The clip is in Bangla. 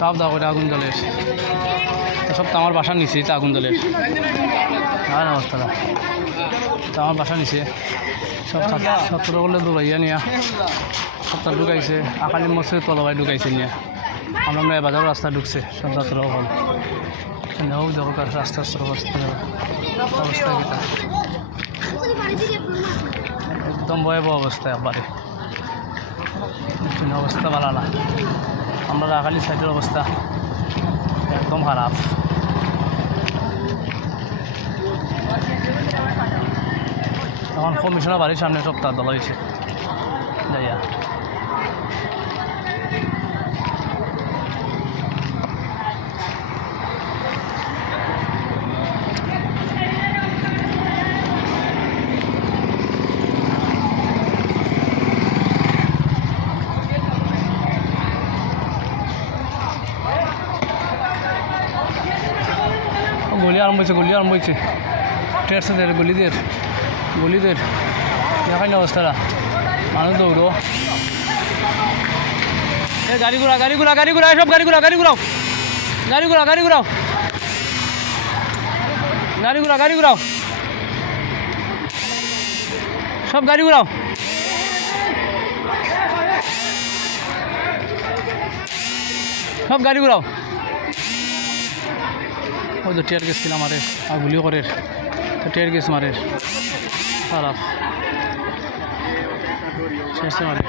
তাপ দাও করে আগুন জ্বলে। তো সব তো আমার বাসার নিচে তো আগুন জ্বলে। আর অবস্থাটা আমার বাসা নিচে। সব ছাত্র করলে দৌড়াইয়া নিয়া। সবটা ঢুকাইছে। আকালি মসজিদ তলবাই ঢুকাইছে নিয়া। আমরা মেয়ে বাজার রাস্তা ঢুকছে, সব ছাত্র হল হোক দরকার রাস্তা রাস্তার অবস্থা। অবস্থা একদম ভয়াবহ অবস্থা একবারে। অবস্থা ভালো না। আমরা রাখালি সাইডের অবস্থা একদম খারাপ। এখন কমিশনার বাড়ির সামনে সপ্তাহ দল হয়েছে গলি আরম্ভ হয়েছে, গলি আরম্ভ হয়েছে। ট্রেডসেদের গলিদের গলিদের। দেখাই অবস্থাটা। মানুষ দৌড়ো। এ, গাড়ি ঘোড়া গাড়ি ঘোড়া গাড়ি ঘোড়া সব গাড়ি ঘোড়া, গাড়ি ঘোড়াও। গাড়ি ঘোড়া, গাড়ি ঘোড়াও। গাড়ি ঘোড়া, গাড়ি ঘোড়াও। সব গাড়ি ঘোড়াও। সব গাড়ি ঘোড়াও। ওই তো টিয়ার কিনা মারে আর গুলিও করে তো টিয়ার গ্যাস মারে খারাপ। মারে